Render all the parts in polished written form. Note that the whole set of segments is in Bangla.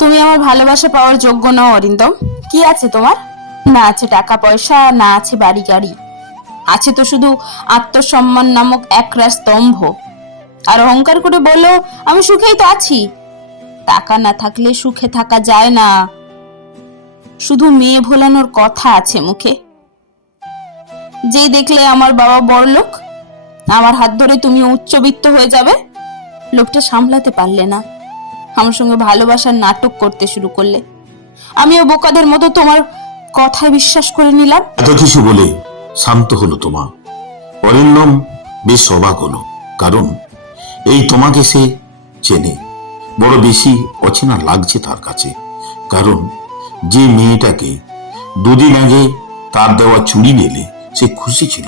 তুমি আমার ভালোবাসা পাওয়ার যোগ্য নও অরিন্দম। কি আছে তোমার? না আছে টাকা পয়সা, না আছে বাড়ি গাড়ি, আছে তো শুধু আত্মসম্মান নামক একরাশ স্তম্ভ। আর অহংকার করে বলো আমি সুখেই তো আছি। টাকা না থাকলে সুখে থাকা যায় না, শুধু মেয়ে ভোলানোর কথা আছে মুখে। যে দেখলে আমার বাবা বড়লোক, আমার হাত ধরে তুমি উচ্চবিত্ত হয়ে যাবে, লোকটা সামলাতে পারলে না, আমার সঙ্গে ভালোবাসার নাটক করতে শুরু করলে। আমিও বোকাদের মতো তোমার কথায় বিশ্বাস করে নিলাম। এত কিছু বলে শান্ত হলো তোমা। অরিন্দম বেশ অবাক হলো, কারণ এই তোমাকে সে চেনে, বড় বেশি অচেনা লাগছে তার কাছে। কারণ যে মেয়েটাকে দুদিন আগে তার দেওয়া চুড়ি নিলে সে খুশি ছিল,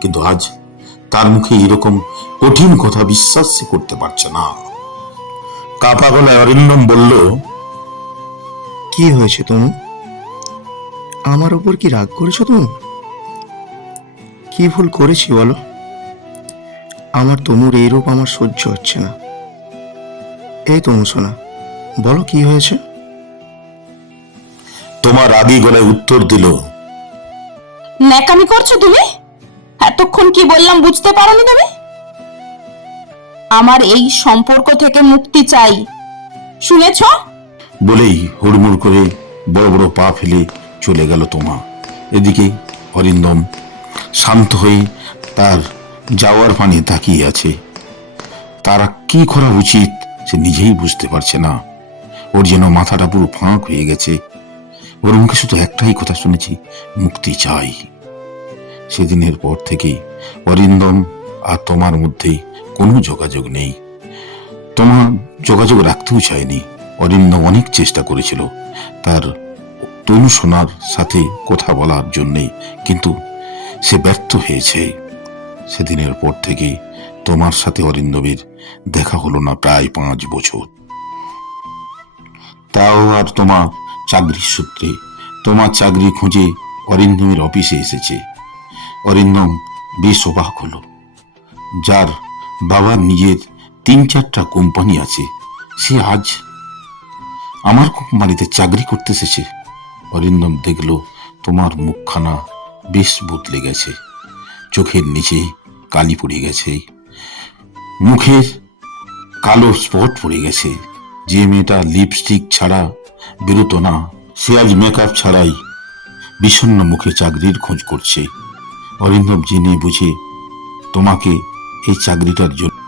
কিন্তু আজ তার মুখে এরকম কঠিন কথা বিশ্বাস সে করতে পারছে না। কাপা গলায় অরিন্দম বলল, কি হয়েছে তুমি? আমার উপর কি রাগ করেছো তুমি? কি ভুল করেছি বলো? আমার তমুর এই রূপ আমার সহ্য হচ্ছে না। এই তমু শোনা, বলো কি হয়েছে? তোমার রাগী গলায় উত্তর দিল, ন্যাকামি করছো তুমি? এতক্ষণ কি বললাম বুঝতে পারোনি তুমি? আমার এই সম্পর্ক থেকে মুক্তি চাই, শুনেছ? বলেই হুড়মুড় করে বড় বড় পা ফেলে চলে গেল তোমা। এদিকে অরিন্দম শান্ত হয়ে তার যাওয়ার পানে তাকিয়ে আছে। তারা কি করা উচিত সে নিজেই বুঝতে পারছে না। ওর যেন মাথাটা পুরো ফাঁক হয়ে গেছে। ওর মুখে শুধু একটাই কথা শুনেছি, মুক্তি চাই। সেদিনের পর থেকে অরিন্দম আর তোমার মধ্যে কোনো যোগাযোগ নেই। তোমা যোগাযোগ রাখতেও চায়নি। অরিন্দম অনেক চেষ্টা করেছিল তার তনু সোনার সাথে কথা বলার জন্যে, কিন্তু সে ব্যর্থ হয়েছে। সেদিনের পর থেকে তোমার সাথে অরিন্দমের দেখা হলো না প্রায় 5 বছর। তাও আর তোমার চাকরির সূত্রে। তোমার চাকরি খুঁজে অরিন্দমের অফিসে এসেছে। অরিন্দম বেশ অবাক হলো। যার বাবার নিজের 3-4টা কোম্পানি আছে, সে আজ আমার কোম্পানিতে চাকরি করতে এসেছে। অরিন্দম দেখল তোমার মুখখানা বেশ বদলে গেছে, চোখের নিচে কালি পড়ে গেছে, মুখের কালো স্পট পড়ে গেছে। যে মেয়েটা লিপস্টিক ছাড়া বেরোতো না, সে আজ মেকআপ ছাড়াই বিষণ্ণ মুখে চাকরির খোঁজ করছে। অরিন্দম জেনে বুঝে তোমাকে এই চাকরিটার জন্য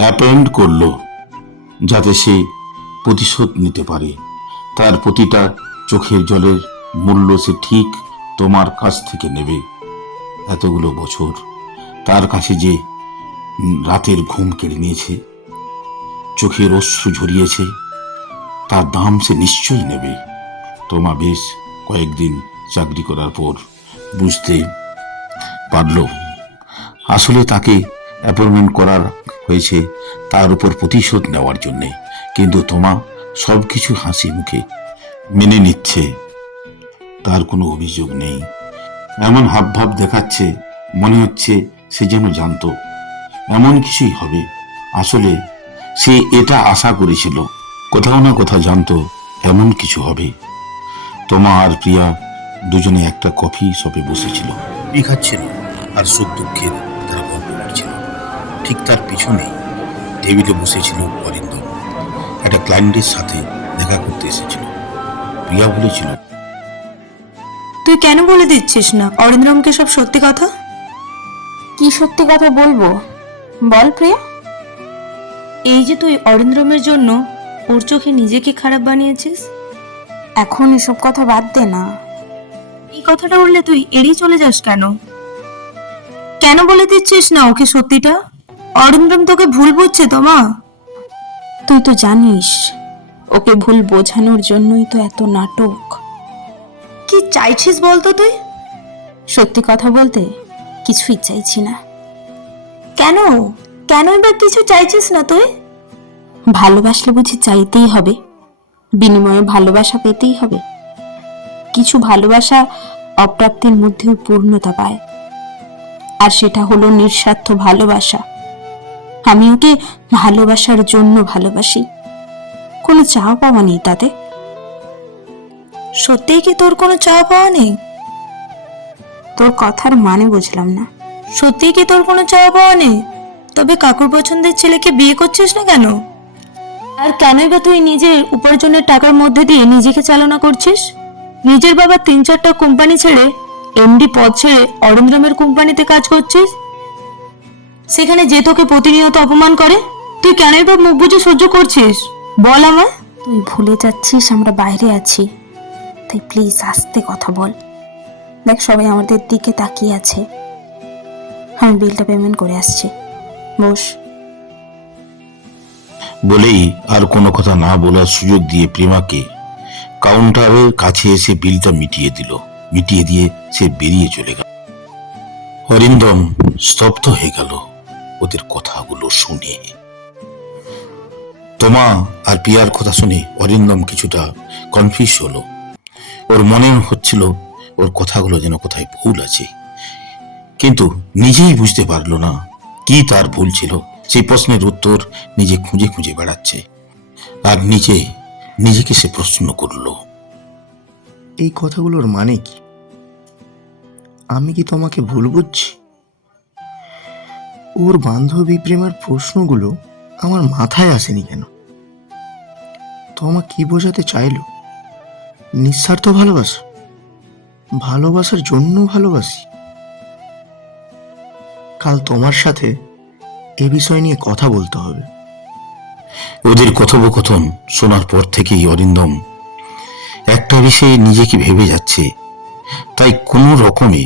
অ্যাপয়েন্ট করলো, যাতে সে প্রতিশোধ নিতে পারে। তার প্রতিটা চোখের জলের মূল্য সে ঠিক তোমার কাছ থেকে নেবে। এতগুলো বছর তার কাছে যে রাতের ঘুম কেড়ে নিয়েছে, চোখের অশ্রু ঝরিয়েছে, তার দাম সে নিশ্চয়ই নেবে। তোমা বেশ কয়েকদিন চাকরি করার পর বুঝতে পারল আসলে তাকে অ্যাপয়েন্টমেন্ট করার হয়েছে তার উপর প্রতিশোধ নেওয়ার জন্যে। কিন্তু তোমা সবকিছু হাসি মুখে মেনে নিচ্ছে, তার কোনো অভিযোগ নেই। এমন হাবভাব দেখাচ্ছে, মনে হচ্ছে সে যেন জানতো এমন কিছুই হবে। আসলে সে এটা আশা করেছিল, কোথাও না কোথাও জানতো এমন কিছু হবে। তোমা আর প্রিয়া দুজনে একটা কফি শপে বসেছিল, কফি খাচ্ছিল আর সুখ দুঃখের তারা গল্প করছিল। ঠিক তার পিছনে টেবিলে বসেছিল অরিন্দম, একটা ক্লায়েন্টের সাথে দেখা করতে এসেছিল। প্রিয়া বলেছিল, তুই কেন বলে দিচ্ছিস না অরিন্দমকে সব সত্যি কথা? কি সত্যি কথা বলবো বল প্রিয়া? এই যে তুই অরিন্দমের জন্য ওর চোখে নিজেকে খারাপ বানিয়েছিস। এখন এসব কথা বাদ দে না। এই কথাটা বললে তুই এড়িয়ে চলে যাস কেন? কেন বলে দিচ্ছিস না ওকে সত্যিটা? অরিন্দম তোকে ভুল বুঝছে তোমা। তুই তো জানিস ওকে ভুল বোঝানোর জন্যই তো এত নাটক। কি চাইছিস বলতো তুই? সত্যি কথা বলতে কিছুই চাইছি না। কেন কেনই বা কিছু চাইছিস না তুই? ভালোবাসলে বুঝি চাইতেই হবে? বিনিময়ে ভালোবাসা পেতেই হবে? কিছু ভালোবাসা অপ্রাপ্তির মধ্যেও পূর্ণতা পায়, আর সেটা হলো নিঃস্বার্থ ভালোবাসা। আমি ওকে ভালোবাসার জন্য ভালোবাসি, কোনো চাওয়া পাওয়া নেই তাতে। সত্যিই কি তোর কোনো চাওয়া পাওয়া নেই? তোর কথার মানে বুঝলাম না। সত্যিই কি তোর কোনো চাওয়া পাওয়া নেই? তবে কাকুর পছন্দের ছেলেকে বিয়ে করছিস না কেন? আর কেনই বা তুই নিজের উপার্জনের টাকার মধ্যে দিয়ে নিজেকে চালনা করছিস? নিজের বাবা 3-4টা কোম্পানি ছেড়ে, এমডি পদ ছেড়ে অরিন্দ্রমের কোম্পানিতে কাজ করছিস। সেখানে যে তোকে প্রতিনিয়ত অপমান করে, তুই কেনই বা মুখ বুজে সহ্য করছিস? বল আমায়। তুই ভুলে যাচ্ছিস আমরা বাইরে আছি, তাই প্লিজ আস্তে কথা বল। দেখ সবাই আমাদের দিকে তাকিয়ে আছে। আমি বিলটা পেমেন্ট করে আসছি, বস। বলেই আর কোনো কথা না বলার সুযোগ দিয়ে প্রেমাকে কাউন্টারের কাছে এসে বিলটা মিটিয়ে দিয়ে সে বেরিয়ে চলে গেল। অরিন্দম স্তব্ধ হয়ে গেল ওদের কথাগুলো শুনে। তোমা আর পিয়ার কথা শুনে অরিন্দম কিছুটা কনফিউজ হলো। ওর মনে হচ্ছিল ওর কথাগুলো যেন কোথায় ভুল আছে, কিন্তু নিজেই বুঝতে পারলো না কি তার ভুল ছিল। সেই প্রশ্নের উত্তর নিজে খুঁজে খুঁজে বেড়াচ্ছে, আর নিজেকে সে প্রশ্ন করলো, এই কথাগুলোর মানে কি? আমি কি তোমাকে ভুল বুঝছি? ওর বান্ধবী প্রেমের প্রশ্নগুলো আমার মাথায় আসেনি কেন? তোমা কি বোঝাতে চাইলো? নিঃস্বার্থ ভালোবাসা, ভালোবাসার জন্য ভালোবাসি। কাল তোমার সাথে এ বিষয় নিয়ে কথা বলতে হবে। ওদের কথোপকথন শোনার পর থেকেই অরিন্দম একটা বিষয়ে নিজেকে ভেবে যাচ্ছে, তাই কোনো রকমে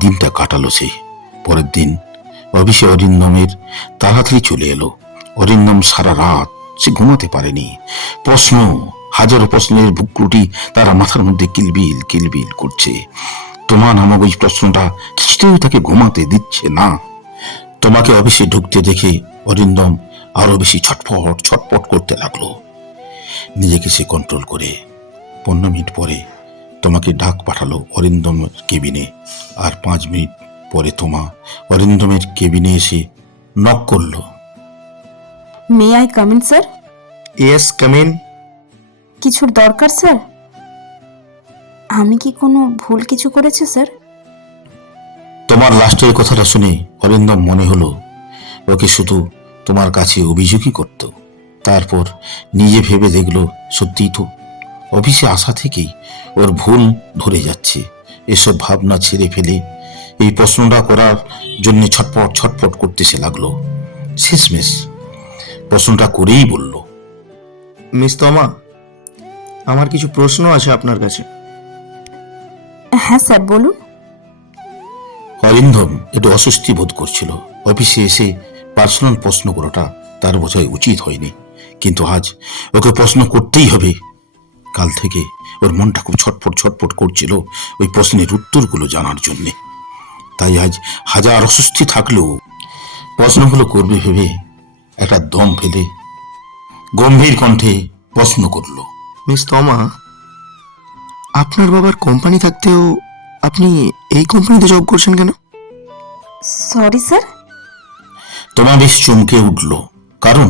দিনটা কাটালো সে। পরের দিন অফিসে অরিন্দমের তাড়াতাড়ি চলে এলো। অরিন্দম সারা রাত সে ঘুমাতে পারেনি। হাজারো প্রশ্নের ভুক্রুটি তারা মাথার মধ্যে কিলবিল কিলবিল করছে। তোমা নামক ওই প্রশ্নটা কিছুতেই তাকে ঘুমাতে দিচ্ছে না। তোমাকে অফিসে ঢুকতে দেখে অরিন্দম আরো বেশি ছটফট করতে লাগলো। নিজেকে সে কন্ট্রোল করে 15 মিনিট পরে তোমাকে ডাক পাঠালো অরিন্দমের কেবিনে। আর 5 মিনিট পরে তোমা অরিন্দমের কেবিনে এসে নক করলো। May I come in sir? Yes, come in. কিছুর দরকার স্যার? আমি কি কোনো ভুল কিছু করেছি স্যার? তোমার লাস্টের কথাটা শুনে অরিন্দম মনে হলো ওকে শুধু তোমার কাছে অভিযোগই করত। তারপর নিজে ভেবে দেখলো সত্যিই তো অফিসে আসা থেকেই ওর ভুল ধরে যাচ্ছে। এসব ভাবনা ছেড়ে ফেলে এই প্রশ্নটা করার জন্য ছটফট করতে সে লাগলো। শেষমেশ প্রশ্নটা করেই বলল, মিস তোমা, আমার কিছু প্রশ্ন আছে আপনার কাছে। হ্যাঁ স্যার, বলুন। অরিন্দম একটু অস্বস্তি বোধ করছিল। অফিসে এসে পার্সোনাল প্রশ্ন করাটা তার বোঝাই উচিত হয়নি, কিন্তু আজ ওকে প্রশ্ন করতেই হবে। কাল থেকে ওর মনটা খুব ছটফট করছিল ওই প্রশ্নের উত্তরগুলো জানার জন্যে। তাই আজ হাজার অস্বস্তি থাকলেও প্রশ্নগুলো করবে ভেবে একটা দম ফেলে গম্ভীর কণ্ঠে প্রশ্ন করলো, মিস তোমা, আপনার বাবার কোম্পানি থাকতেও আপনি এই কোম্পানিতে জব করছেন কেন? Sorry sir. তোমা বেশ চমকে উঠল, কারণ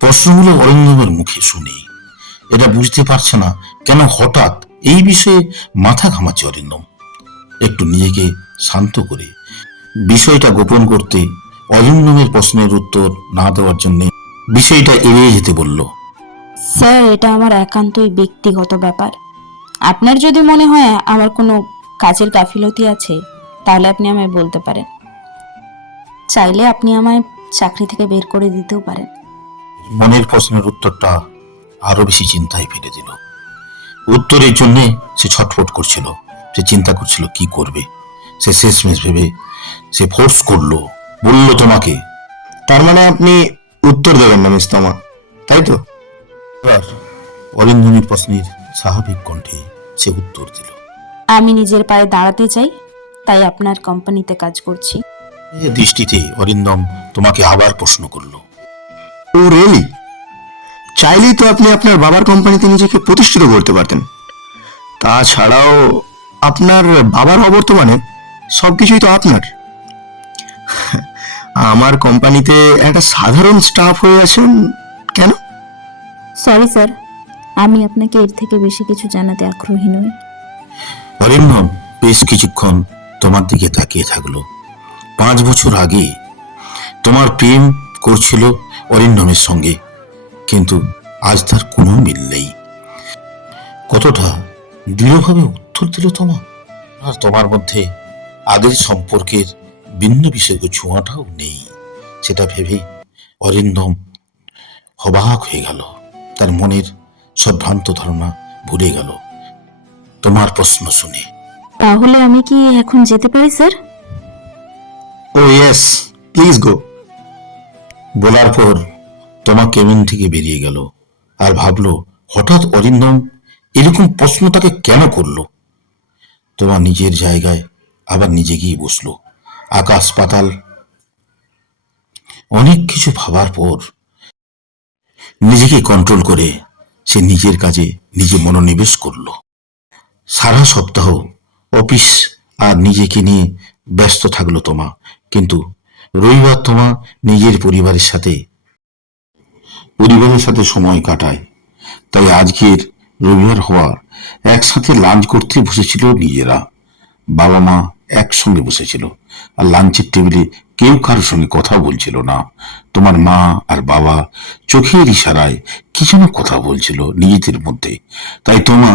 প্রশ্নগুলো অরিন্দমের মুখে শুনে এটা বুঝতে পারছে না কেন হঠাৎ এই বিষয়ে মাথা ঘামাচ্ছে অরিন্দম। একটু নিজেকে শান্ত করে বিষয়টা গোপন করতে অরিন্দমের প্রশ্নের উত্তর না দেওয়ার জন্য বিষয়টা এড়িয়ে যেতে বলল। স্যার, এটা আমার একান্তই ব্যক্তিগত ব্যাপার। আপনার যদি মনে হয় আমার কোনো কাজের গাফিলতি আছে, তাহলে আপনি আমায় বলতে পারেন। চাইলে আপনি আমায় চাকরি থেকে বের করে দিতেও পারেন। মনের প্রশ্নের উত্তরটা আরো বেশি চিন্তায় ফেলে দিল। উত্তরের জন্য সে ছটফট করছিল, সে চিন্তা করছিল কি করবে। সে শেষমেশ ভেবে সে ফোর্স করলো, বলল, তোমাকে। তার মানে আপনি উত্তর দেবেন না মিস তোমা, তাই তো? এবার অরিন্দমের প্রশ্নের স্বাভাবিক কণ্ঠে সে উত্তর দিল, আমি নিজের পায়ে দাঁড়াতে চাই, তাই আপনার কোম্পানিতে কাজ করছি। এই দৃষ্টিতে অরিন্দম তোমাকে আবার প্রশ্ন করলো, ও রিয়েলি? চাইলেই তো আপনি আপনার বাবার কোম্পানিতে নিজেকে প্রতিষ্ঠিত করতে পারতেন। তাছাড়াও আপনার বাবার অবর্তমানে সবকিছুই তো আপনার। আমার কোম্পানিতে একটা সাধারণ স্টাফ হয়ে আছেন কেন? সরি স্যার, আমি আপনাকে এর থেকে বেশি কিছু জানাতে আগ্রহী নই। অরিন্দম বেশ কিছুক্ষণ তোমার দিকে তাকিয়ে থাকলো। 5 বছর আগে তোমার প্রেম করছিল অরিন্দমের সঙ্গে, কিন্তু আজ তার কোনো মিল নেই। কতটা দৃঢ়ভাবে উত্তর দিল তোমার, আর তোমার মধ্যে আগের সম্পর্কের ভিন্ন বিষয়কে ছোঁয়াটাও নেই, সেটা ভেবে অরিন্দম অবাক হয়ে গেল। তার মনের সব ভ্রান্ত ধারণা ভুলে গেল তোমার প্রশ্ন শুনে। তাহলে আমি কি এখন যেতে পারি sir? Oh yes, please go. বলার পর তোমা কেবিন থেকে বেরিয়ে গেল, আর ভাবলো হঠাৎ অরিন্দম এরকম প্রশ্ন তাকে কেন করলো। তোমার নিজের জায়গায় আবার নিজে গিয়ে বসলো। আকাশ পাতাল অনেক কিছু ভাবার পর নিজেকে কন্ট্রোল করে সে নিজের কাজে নিজে মনোনিবেশ করলো। সারা সপ্তাহ অফিস আর নিজেকে নিয়ে ব্যস্ত থাকলো তোমা, কিন্তু রবিবার তোমা নিজের পরিবারের সাথে সময় কাটায়। তাই আজকের রবিবার হওয়ার একসাথে লাঞ্চ করতে বসেছিল নিজেরা। বাবা মা একসঙ্গে বসেছিল, আর লাঞ্চের টেবিলে কেউ কারোর সঙ্গে কথা বলছিল না। তোমার মা আর বাবা চোখের ইশারায় কিছু না কথা বলছিল নিজেদের মধ্যে। তাই তোমা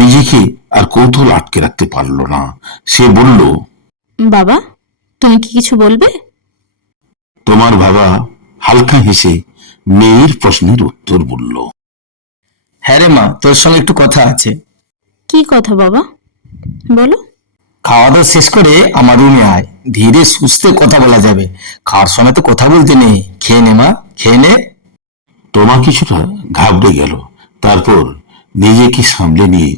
নিজেকে আর কৌতূহল আটকে রাখতে পারলো না। সে বলল, বাবা, তুমি কি কিছু বলবে? তোমার বাবা হালকা হেসে মেয়ের প্রশ্নের উত্তর বলল, হ্যাঁ রে মা, তোর সঙ্গে একটু কথা আছে। কি কথা বাবা, বলো। খাওয়া দাওয়া শেষ করে আমার রুমে আয়, ধীরে সুস্থে কথা বলা যাবে। খাওয়ার সময় তো কথা বলতে নেই। খেয়ে নে মা, খেয়ে নে। তোমা কিছুটা ঘাবড়ে গেল, তারপর নিজেকে সামলে নিয়ে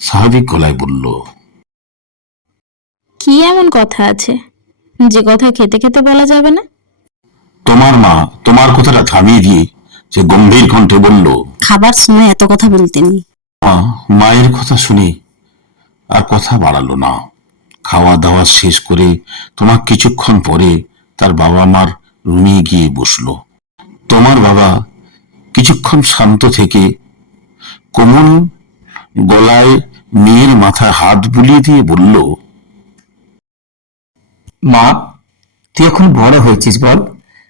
স্বাভাবিক গলায় বলল, কি এমন কথা আছে যে কথা খেতে খেতে বলা যাবে না? তোমার মা তোমার কথাটা থামিয়ে দিয়ে সে গম্ভীর কণ্ঠে বলল, খাবার সময় এত কথা বলতে নেই। মায়ের কথা শুনে আর কথা বাড়ালো না। খাওয়া দাওয়া শেষ করে তোমার কিছুক্ষণ পরে তার বাবা মার রুমে গিয়ে বসলো। তোমার বাবা কিছুক্ষণ শান্ত থেকে কোমল গলায় মেয়ের মাথায় হাত বুলিয়ে দিয়ে বলল, মা, তুই এখন বড় হয়েছিস, বল।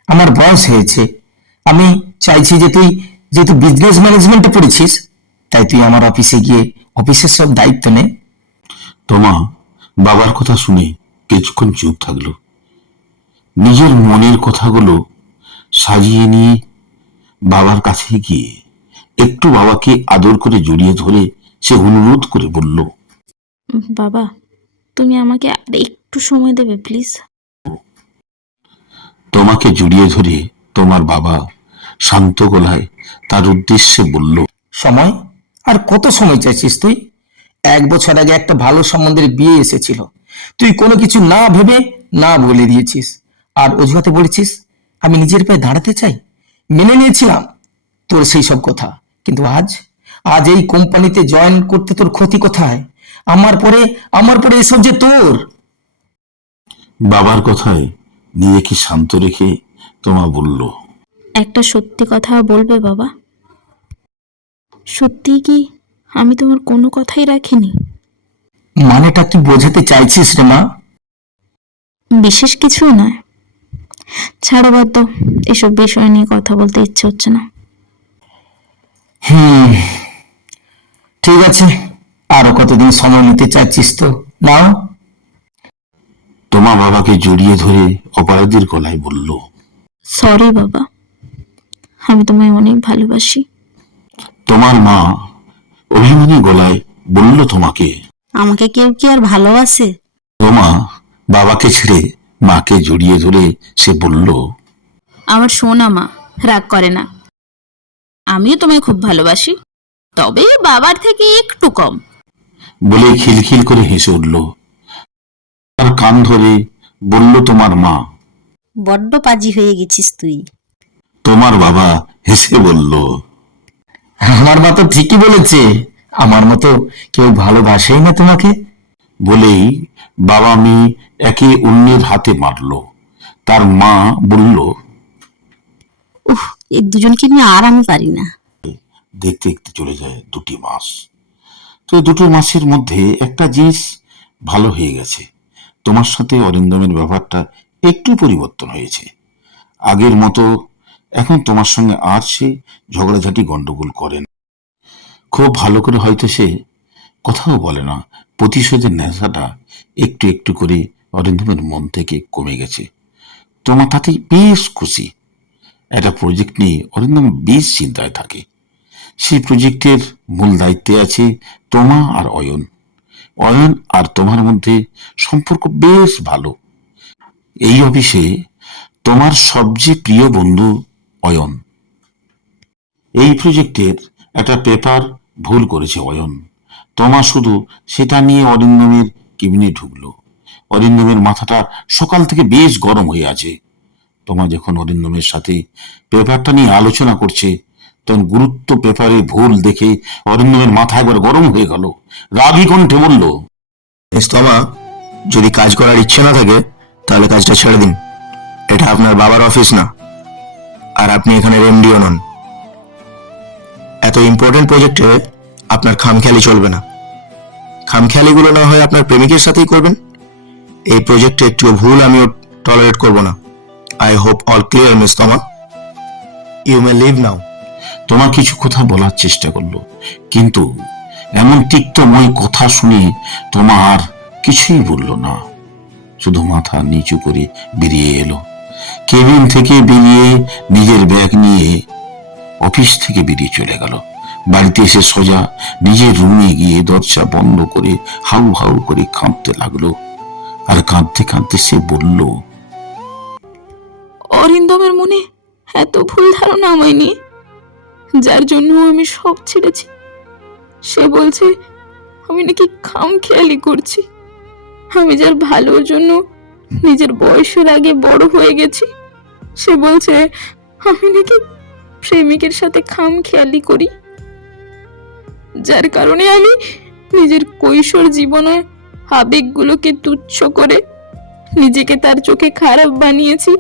আমার বয়স হয়েছে। আমি চাইছি যে তুই যেহেতু বিজনেস ম্যানেজমেন্টে পড়েছিস, তাই তুই আমার অফিসে গিয়ে অফিসের সব দায়িত্ব নে। তোমা বাবার কথা শুনে কিছুক্ষণ চুপ থাকলো। নিজের মনের কথাগুলো সাজিয়ে নিয়ে বাবার কাছে গিয়ে একটু বাবাকে আদর করে জড়িয়ে ধরে সে অনুরোধ করে বলল, বাবা, তুমি আমাকে আর একটু সময় দেবে প্লিজ? তোমাকে জড়িয়ে ধরে তোমার বাবা শান্ত গলায় তার উদ্দেশ্যে বলল, সময়? আর কত সময় চাইছিস তুই? 1 বছর আগে একটা ভালো সম্বন্ধের বিয়ে এসেছিল, তুই কোনো কিছু না ভেবে না বলে দিয়েছিস, আর অজুহাতে বলেছিস আমি নিজের পায়ে দাঁড়াতে চাই। মেনে নিয়েছিলাম তোর সেই সব কথা, কিন্তু আজ আজ এই কোম্পানিতে জয়েন করতে তোর ক্ষতি কোথায়? আমার পরে এসব যে তোর। বাবার কথায় নিজেকে শান্ত রেখে তোমা বলল, একটা সত্যি কথা বলবে বাবা? সত্যি কি আমি তোমার কোনো কথাই রাখিনি? মানেটা কি বোঝাতে চাইছিস রে মা? বিশেষ কিছু নয়, ছাড়ো বাদ দাও, এসব বিষয় নিয়ে কথা বলতে ইচ্ছে হচ্ছে না। ঠিক আছে, আরো কতদিন সময় নিতে চাচ্ছিস তো নাও। তোমা বাবাকে জড়িয়ে ধরে অপরাধীর গলায় বলল, সরি বাবা, আমি তোমায় অনেক ভালোবাসি। তোমার মা অভিমানী গলায় বলল তোমাকে। আমাকে কেউ কি আর ভালোবাসে? তোমা বাবাকে ছেড়ে মাকে জড়িয়ে ধরে সে বলল, আমার সোনা মা রাগ করে না, আমিও তোমায় খুব ভালোবাসি, তবে বাবার থেকে একটু কম। বলে খিলখিল করে হেসে উঠল। তার কান ধরে বলল তোমার মা। বড্ড পাজি হয়ে গেছিস তুই। তোমার বাবা হেসে বলল, আমার মা তো ঠিকই বলেছে, আমার মতো কেউ ভালোবাসেই না তোমাকে। বলেই বাবা মেয়ে একে অন্যের হাতে মারল। তার মা বলল, উহ, এই দুজনকে নিয়ে আর আমি পারি না। দেখতে দেখতে চলে যায় 2টি মাস। তো এই 2টো মাসের মধ্যে একটা জিনিস ভালো হয়ে গেছে, তোমার সাথে অরিন্দমের ব্যাপারটা একটু পরিবর্তন হয়েছে। আগের মতো এখন তোমার সঙ্গে আর সে ঝগড়াঝাটি গন্ডগোল করে না। খুব ভালো করে হয়তো সে কথাও বলে না। প্রতিশোধের নেশাটা একটু একটু করে অরিন্দমের মন থেকে কমে গেছে। তোমার তাতে বেশ খুশি। একটা প্রজেক্ট নিয়ে অরিন্দম বেশ চিন্তায় থাকে। সেই প্রজেক্টের মূল দায়িত্বে আছে তোমা আর অয়ন। অয়ন আর তোমার মধ্যে সম্পর্ক বেশ ভালো। এই অফিসে তোমার সবচেয়ে প্রিয় বন্ধু অয়ন। এই প্রজেক্টের একটা পেপার ভুল করেছে অয়ন। তোমা শুধু সেটা নিয়ে অরিন্দমের কেবিনে ঢুকলো। অরিন্দমের মাথাটা সকাল থেকে বেশ গরম হয়ে আছে। তোমা যখন অরিন্দমের সাথে পেপারটা নিয়ে আলোচনা করছে, তখন গুরুত্ব পেপারে ভুল দেখে অরিন্দমের মাথা একবার গরম হয়ে গেল। রাগী কণ্ঠে বলল, মিস তমা, যদি কাজ করার ইচ্ছে না থাকে তাহলে কাজটা ছেড়ে দিন। এটা আপনার বাবার অফিস না, আর আপনি এখানে এমডিও নন। এত ইম্পর্টেন্ট প্রজেক্টে আপনার খামখেয়ালি চলবে না। খামখেয়ালিগুলো না হয় আপনার প্রেমিকের সাথেই করবেন। এই প্রজেক্টে একটুও ভুল আমিও টলারেট করব না। I hope all clear miss তমা। ইউ মে লিভ নাও। তোমার কিছু কথা বলার চেষ্টা করলো, কিন্তু এমন তিক্তময় কথা শুনে তোমার আর কিছুই বলল না। শুধু মাথা নিচু করে বেরিয়ে এলো। কেবিন থেকে বেরিয়ে নিজের ব্যাগ নিয়ে অফিস থেকে বেরিয়ে চলে গেল। বাড়িতে এসে সোজা নিজের রুমে গিয়ে দরজা বন্ধ করে হাউ হাউ করে কাঁদতে লাগলো। আর কাঁদতে কাঁদতে সে বলল, অরিন্দমের মনে এত ভুল ধারণা আমায় নিয়ে, যার জন্য আমি সব ছেড়েছি। সে বলছে আমি নাকি খামখেয়ালি করছি। আমি যার ভালোর জন্য নিজের বয়সের আগে বড় হয়ে গেছি, সে বলছে আমি নাকি প্রেমিকের সাথে খামখেয়ালি করি, যার কারণে আমি নিজের কৈশোর জীবনের আবেগগুলোকে তুচ্ছ করে নিজেকে তার চোখে খারাপ বানিয়েছি।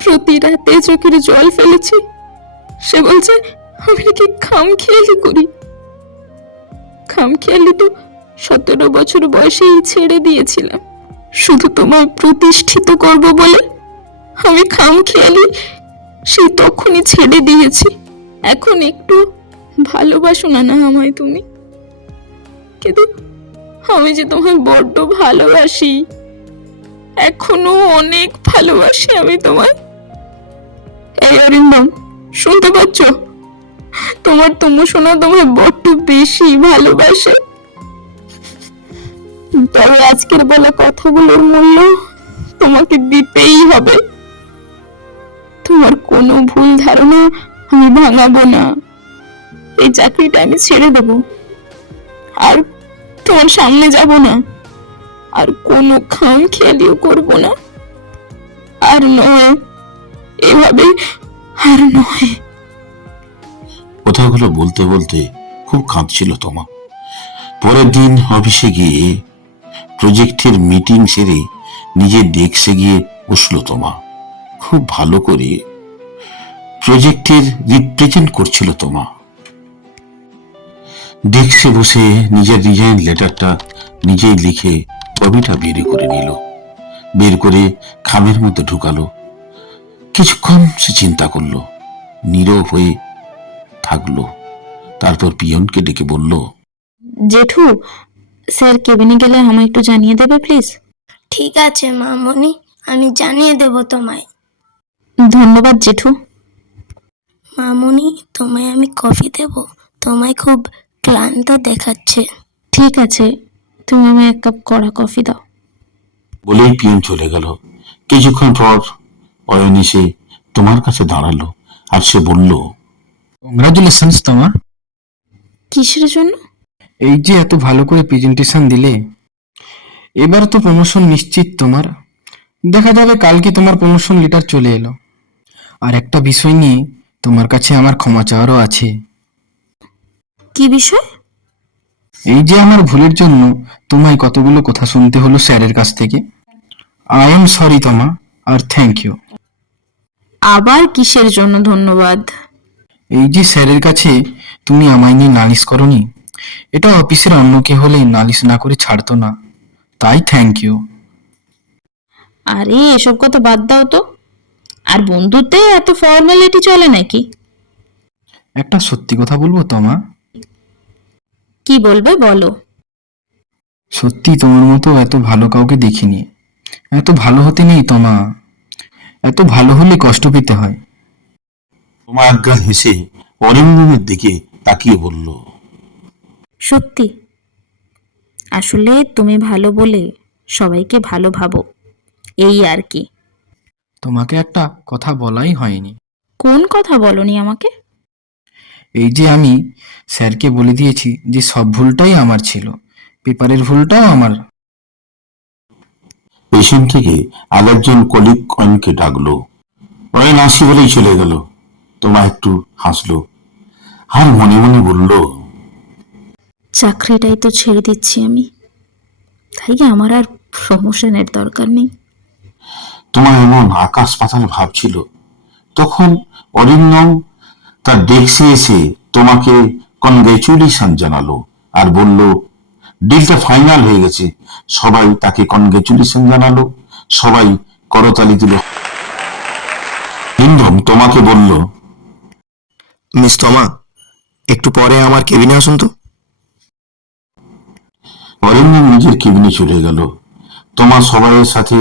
প্রতি রাতে চোখের জল ফেলেছি। সে বলছে আমি নাকি খামখেয়ালি করি। খামখেয়ালি তো 17 বছর বয়সেই ছেড়ে দিয়েছিলাম, শুধু তোমায় প্রতিষ্ঠিত করব বলে। আমি খামখেয়ালি সেই তখনই ছেড়ে দিয়েছি। এখন একটু ভালোবাসো না না আমায় তুমি, কিন্তু আমি যে তোমায় বড্ড ভালোবাসি, এখনো অনেক ভালোবাসি আমি তোমায়। এই অরিন্দম, শুনতে পাচ্ছ? তোমার তমু শোনা তোমায় বড্ড বেশি ভালোবাসে। তবে আজকের বলা কথাগুলোর মূল্য তোমাকে দিতেই হবে। তোমার কোনো ভুল ধারণা আমি ভাঙাবো না। এই চাকরিটা আমি ছেড়ে দেব, আর তোমার সামনে যাব না, আর কোনো খামখেয়ালিও করব না। আর নয়, এভাবে আর নয়। কথাগুলো বলতে বলতে খুব কাঁদছিল তোমা। পরের দিন অফিসে গিয়ে প্রজেক্টের মিটিং সেরে নিজের ডেস্কে গিয়ে বসলো তোমা। খুব ভালো করে প্রজেক্টের রিপ্রেজেন্ট করছিল তোমা। ডেস্কে বসে নিজের রিজাইন লেটারটা নিজেই লিখে কপিটা বের করে নিল। বের করে খামের মধ্যে ঢুকালো। কিছুক্ষণ সে চিন্তা করলো, নীরব হয়ে থাকলো। তারপর পিয়নকে ডেকে বলল, জেঠু, স্যার কেবিনে গেলে আমায় একটু জানিয়ে দেবে প্লিজ। ঠিক আছে মামনি, আমি জানিয়ে দেব তোমায়। ধন্যবাদ জেঠু। মামনি, তোমায় আমি কফি দেব? তোমায় খুব ক্লান্ত দেখাচ্ছে। ঠিক আছে, তুমি আমায় 1 কাপ কড়া কফি দাও। বলেই পিয়ন চলে গেল। কিছুক্ষণ পর অয়ন এসে তোমার কাছে দাঁড়ালো, আর সে বলল, কংগ্রাচুলেশনস তোমার। কিসের জন্য? এই যে এত ভালো করে প্রেজেন্টেশন দিলে, এবার তো প্রমোশন নিশ্চিত তোমার। দেখা যাবে কালকে তোমার প্রমোশন লেটার চলে এলো। আর একটা বিষয় নিয়ে তোমার কাছে আমার ক্ষমা চাওয়ারও আছে। কি বিষয়? এই যে আমার ভুলের জন্য তোমায় কতগুলো কথা শুনতে হলো স্যারের কাছ থেকে। আই এম সরি তোমা, আর থ্যাংক ইউ। আবার কিসের জন্য ধন্যবাদ? এই যে স্যারের কাছে তুমি আমায় নিয়ে নালিশ করনি, এটা অফিসের অন্য কে হলে নালিশ না করে ছাড়তো না, তাই থ্যাংক ইউ। আরে এসব কথা বাদ দাও তো। আর বন্ধুত্বে এত ফর্মালিটি চলে নাকি? একটা সত্যি কথা বলবো তোমা, কি বলবে বলো। সত্যি তোমার মতো এত ভালো কাউকে দেখিনি। এত ভালো হতে নেই তোমা, এত ভালো হলে কষ্ট পেতে হয়। তোমা আজ্ঞা হেসে অরিন্দমের দিকে তাকিয়ে বলল, সত্যি? আসলে তুমি ভালো বলে সবাইকে ভালো ভাবো, এই আর কি। তোমাকে একটা কথা বলাই হয়নি। কোন কথা বলনি আমাকে? এই যে আমি স্যারকে বলে দিয়েছি যে সব ভুলটাই আমার ছিল, পেপারের ভুলটাও আমার। পেছন থেকে আরেকজন কলিগ অয়নকে ডাকলো। অয়ন আসি বলেই চলে গেল। তোমা একটু হাসলো আর মনে মনে বলল, চাকরিটাই তো ছেড়ে দিচ্ছি আমি, তাই কি আমার আর প্রমোশনের দরকার নেই? তোমার এমন আকাশ পাতাল ভাবছিল, তখন অরিন্দম তার ডেস্কে এসে তোমাকে কনগ্রেচুলেশন জানালো আর বলল ডিলটা ফাইনাল হয়ে গেছে। সবাই তাকে কনগ্রেচুলেশন জানালো, সবাই করতালি দিল। অরিন্দম তোমাকে বলল, মিস তমা, একটু পরে আমার কেবিনে আসুন তো। অরিন্দম নিজের কেবিনে চলে গেল। তোমার সবাইয়ের সাথে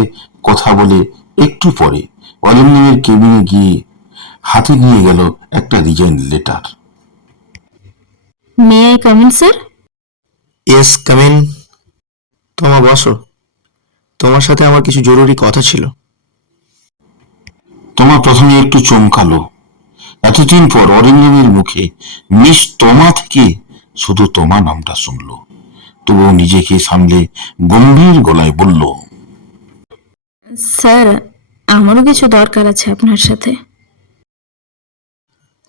কথা বলে একটু পরে অরিন্দমের কেবিনে গিয়ে হাতে নিয়ে গেল একটা resign letter. May I come in sir? Yes, come in. Toma বসো, তোমার সাথে আমার কিছু জরুরি কথা ছিল। তোমার প্রথমে একটু চমকালো। এতদিন পর অরিন্দমের মুখে মিস তোমা থেকে শুধু তোমা নামটা শুনলো, তবুও নিজেকে সামলে গম্ভীর গলায় বলল, স্যার, আমারও কিছু দরকার আছে আপনার সাথে।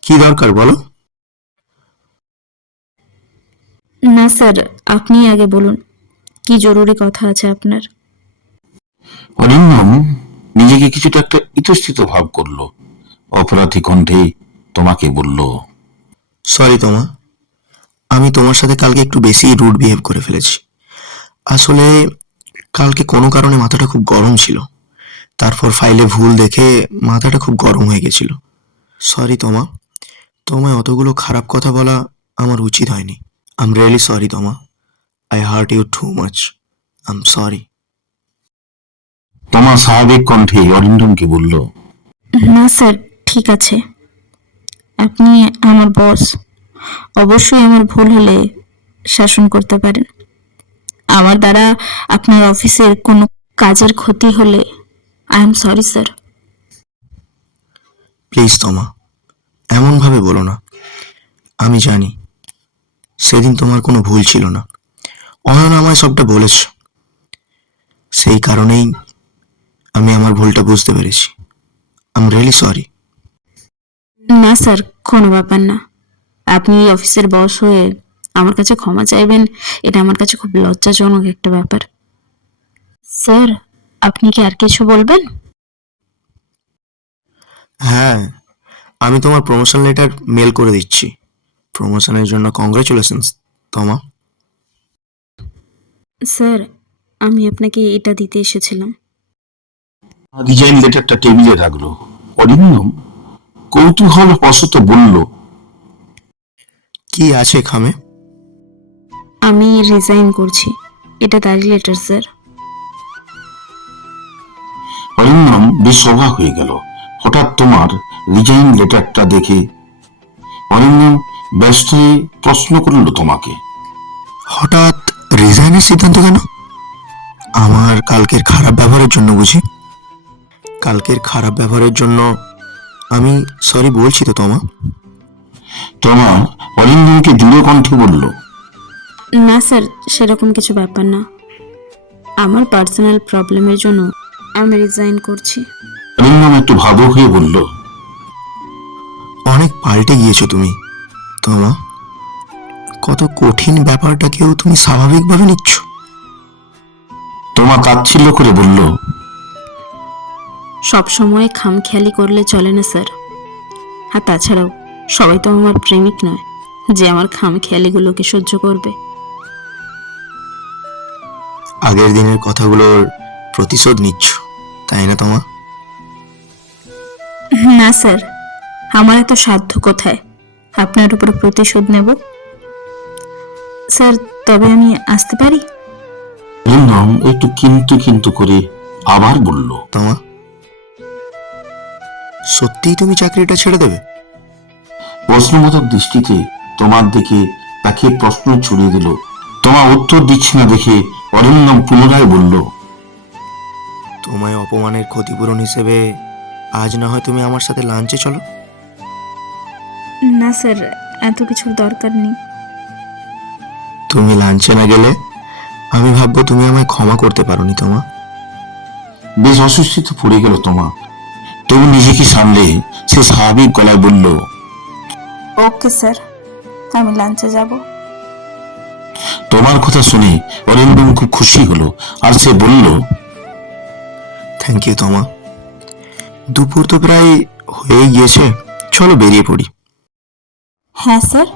কি দরকার বলো? না স্যার, আপনি আগে বলুন, কি জরুরি কথা আছে আপনার? অরিন্দম নিজেকে কিছুটা একটা ইতস্থিত ভাব করলো। অপরাধী কণ্ঠে তোমাকে বলল, সরি তোমা, আমি তোমার সাথে কালকে একটু বেশি রুড বিহেভ করে ফেলেছি। আসলে কালকে কোনো কারণে মাথাটা খুব গরম ছিল, তারপর ফাইলে ভুল দেখে মাথাটা খুব গরম হয়ে গেছিল। সরি তোমা, তোমায় অতগুলো খারাপ কথা বলা আমার উচিত হয়নি। I am really sorry Toma, I hurt you too much, I am sorry. তোমার স্বাভাবিক কণ্ঠে অরিন্দমকে বলল, না স্যার, ঠিক আছে, আপনি আমার বস, অবশ্যই আমার ভুল হলে শাসন করতে পারেন। আমার দ্বারা আপনার অফিসের কোনো কাজের ক্ষতি হলে I am sorry sir. Please তোমা, এমনভাবে বলো না। আমি জানি সেদিন তোমার কোনো ভুল ছিল না, অয়ন আমায় সবটা বলেছে, সেই কারণেই আমি আমার ভুলটা বুঝতে পেরেছি। I am really sorry. না স্যার, কোনো ব্যাপার না। আপনি এই অফিসের বস হয়ে আমার কাছে ক্ষমা চাইবেন, এটা আমার কাছে খুব লজ্জাজনক একটা ব্যাপার। স্যার, আপনি কি আর কিছু বলবেন? হ্যাঁ, আমি তোমার প্রমোশন লেটার মেল করে দিচ্ছি। প্রমোশনের জন্য কংগ্রেচুলেশনস তোমা। স্যার, আমি আপনাকে এটা দিতে এসেছিলাম। রিজাইন লেটারটা টেবিলে রাখলো। অরিন্দম কৌতূহল বশত বলল, কি আছে খামে? আমি রিজাইন করছি, এটা তারই লেটার স্যার। অরিন্দম বেশ অবাক হয়ে গেল হঠাৎ তোমার রিজাইন লেটারটা দেখে। অরিন্দম ব্যস্ত হয়ে প্রশ্ন করল তোমাকে, হঠাৎ রিজাইনের সিদ্ধান্ত কেন? আমার কালকের খারাপ ব্যবহারের জন্য বুঝি? কালকের খারাপ ব্যবহারের জন্য আমি সরি বলছি তো তোমা। তোমা অরিন্দমকে দৃঢ় কণ্ঠে বলল, না স্যার, সেরকম কিছু ব্যাপার না, আমার পার্সোনাল প্রবলেমের জন্য আমি রিজাইন করছি। অরিন্দম একটু ভাবুক হয়ে বলল, অনেক পাল্টে গিয়েছো তুমি তোমা, কত কঠিন ব্যাপারটাকেও তুমি স্বাভাবিকভাবে নিচ্ছ। তোমা তাচ্ছিল্য করে বলল, সব সময় খামখেয়ালি করলে চলে না স্যার। আর তাছাড়াও সবাই তো আমার প্রেমিক নয় যে আমার খামখেয়ালিগুলোকে সহ্য করবে। আগের দিনের কথাগুলোর প্রতিশোধ নিচ্ছ, তাই না তোমা? না স্যার, আমার এত সাধ্য কোথায় আপনার উপর প্রতিশোধ নেব। স্যার, তবে আমি আসতে পারি? অরিন্দম একটু কিন্তু কিন্তু করে আবার বলল, তোমা, সত্যিই তুমি চাকরিটা ছেড়ে দেবে? প্রশ্নবোধক দৃষ্টিতে তোমার দিকে তাকে প্রশ্ন ছুড়িয়ে দিল। তোমা উত্তর দিচ্ছে না দেখে অরিন্দম পুনরায় বলল, তোমায় অপমানের ক্ষতিপূরণ হিসেবে আজ না হয় তুমি আমার সাথে লাঞ্চে চলো। না স্যার, এত কিছুর দরকার নেই। তুমি লাঞ্চে না গেলে আমি ভাববো তুমি আমায় ক্ষমা করতে পারোনি তোমা। বেশ অস্বস্তিতে পড়ে গেল তোমা। তবু নিজেকে সামলে সে স্বাভাবিক গলায় বলল, ওকে স্যার, আমি লাঞ্চে যাব। তোমার কথা শুনে অরিন্দম খুব খুশি হলো আর সে বলল, থ্যাংক ইউ তোমা। দুপুর তো প্রায় হয়ে গিয়েছে, চলো বেরিয়ে পড়ি। হ্যাঁ স্যার,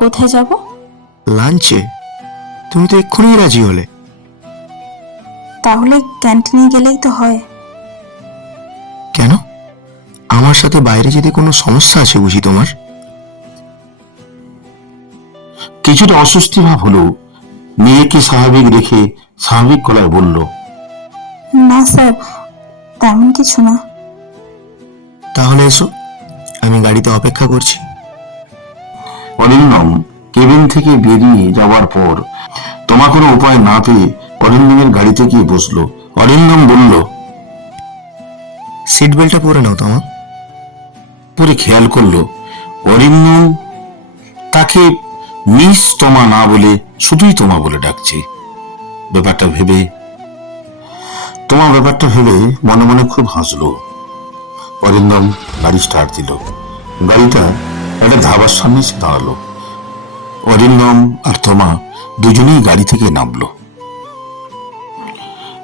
কোথায় যাব? লাঞ্চে? তুমি তো এক্ষুনি রাজি হলে। তাহলে ক্যান্টিনে গেলেই তো হয়। কেন, আমার সাথে বাইরে যেতে কোনো সমস্যা আছে বুঝি তোমার? কিছুটা অস্বস্তি ভাব হলো। নিজেকে স্বাভাবিক রেখে স্বাভাবিক গলায় বলল, না স্যার, তেমন কিছু না। তাহলে এসো, আমি গাড়িতে অপেক্ষা করছি। অরিন্দম কেবিন থেকে বেরিয়ে যাওয়ার পর তোমার কোনো উপায় না পেয়ে অরিন্দমের গাড়িতে গিয়ে বসলো। অরিন্দম বলল, সিট বেল্টটা পরে নাও তোমা। পরে খেয়াল করলো অরিন্দম তাকে মিস তোমা না বলে শুধুই তোমা বলে ডাকছে। ব্যাপারটা ভেবে মনে মনে খুব হাসলো। অরিন্দম গাড়ি স্টার্ট দিল। গাড়িটা একটা ধাবার সামনে এসে দাঁড়ালো। অরিন্দম আর তোমা দুজনেই গাড়ি থেকে নামলো।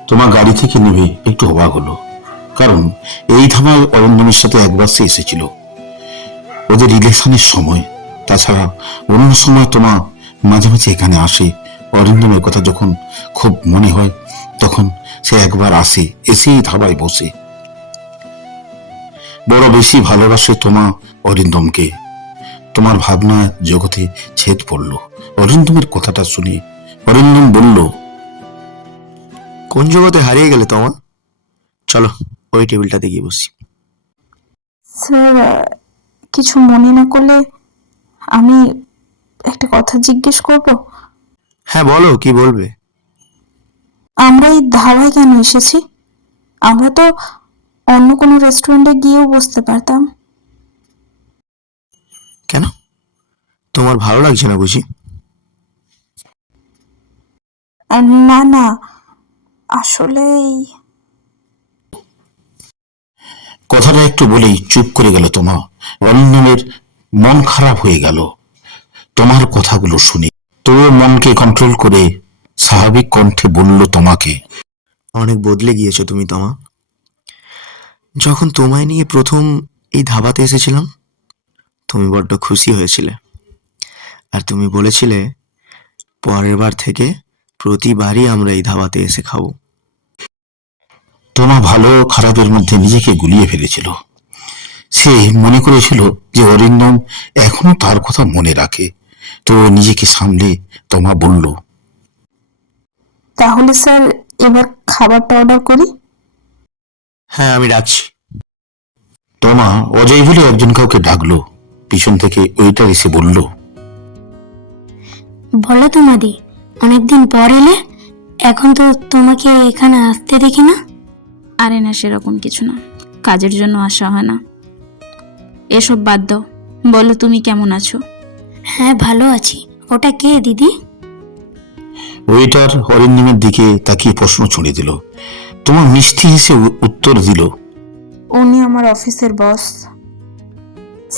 তোমা গাড়ি থেকে নেমে একটু অবাক হলো, কারণ এই ধাবায় অরিন্দমের সাথে একবার সে এসেছিল ওদের রিলেশনের সময়। তাছাড়া অন্য সময় তোমা মাঝে মাঝে এখানে আসে। অরিন্দমের কথা যখন খুব মনে হয় তখন সে একবার আসে, এসেই ধাবায় বসে। বড় বেশি ভালোবাসে তোমা অরিন্দমকে। তোমার ভাবনা জগতে ছেদ পড়ল। অরিন্দমের কথাটা শুনে অরিন্দম বলল, কোন জগতে হারিয়ে গেলে তোমা? চলো ওই টেবিলটাতে গিয়ে বসি। স্যার, কিছু মনে না করলে আমি একটা কথা জিজ্ঞেস করব? হ্যাঁ বলো, কি বলবে? আমরা এই ধাবায় কেন এসেছি? আমরা তো অন্য কোনো রেস্টুরেন্টে গিয়েও বসতে পারতাম। কেন, তোমার ভালো লাগছে না বুঝি? না না, আসলে কথাটা একটু বলেই চুপ করে গেল তোমা। অরিন্দমের মন খারাপ হয়ে গেল তোমার কথাগুলো শুনে। তবুও মনকে কন্ট্রোল করে স্বাভাবিক কণ্ঠে বলল তোমাকে, অনেক বদলে গিয়েছো তুমি তোমা। যখন তোমায় নিয়ে প্রথম এই ধাবাতে এসেছিলাম তুমি বড্ড খুশি হয়েছিলে, আর তুমি বলেছিলে পরের বার থেকে প্রতিবারই আমরা এই ধাবাতে এসে খাবো। তোমা ভালো ও খারাপের মধ্যে নিজেকে গুলিয়ে ফেলেছিল। সে মনে করেছিল যে অরিন্দম এখনো তার কথা মনে রাখে। তো নিজেকে সামলে তোমা বলল, তাহলে স্যার এবার খাবারটা অর্ডার করি। হ্যাঁ, আমি রাখছি। তোমা অজয় বলে একজন কাউকে ডাকলো। পিছন থেকে ওইটার এসে বলল, বলো তোমাদি, অনেকদিন পর এলে, এখন তো তোমাকে এখানে আসতে দেখি না। আরে না, সেরকম কিছু না, কাজের জন্য আসা হয় না। এসব বাদ দাও, বলো তুমি কেমন আছো? হ্যাঁ ভালো আছি। ওটা কে দিদি? ওইটার অরিন্দমের দিকে তাকিয়ে প্রশ্ন ছুঁড়ে দিল। তোমার মিষ্টি হেসে উত্তর দিল, উনি আমার অফিসের বস।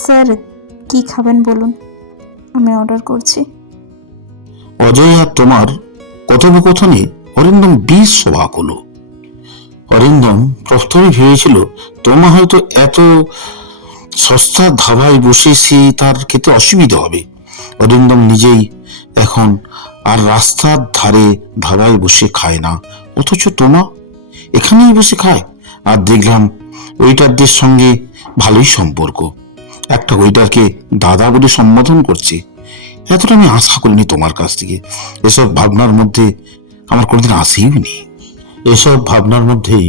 স্যার, কি খাবেন বলুন, আমি অর্ডার করছি। অজয় আর তোমার কথোপকথনে অরিন্দম বেশ অবাক হলো। অরিন্দম প্রথমে ভেবেছিল তোমা হয়তো এত সস্তা ধাবায় বসে সে তার খেতে অসুবিধা হবে। অরিন্দম নিজেই এখন আর রাস্তার ধারে ধাবায় বসে খায় না, অথচ তোমা এখানেই বসে খায়। আর দেখলাম ওয়েটারদের সঙ্গে ভালোই সম্পর্ক, একটা ওয়েটারকে দাদা বলে সম্বোধন করছে। এতটা আমি আশা করিনি তোমার কাছ থেকে। এসব ভাবনার মধ্যে আমার কোনোদিন আসেইনি। এসব ভাবনার মধ্যেই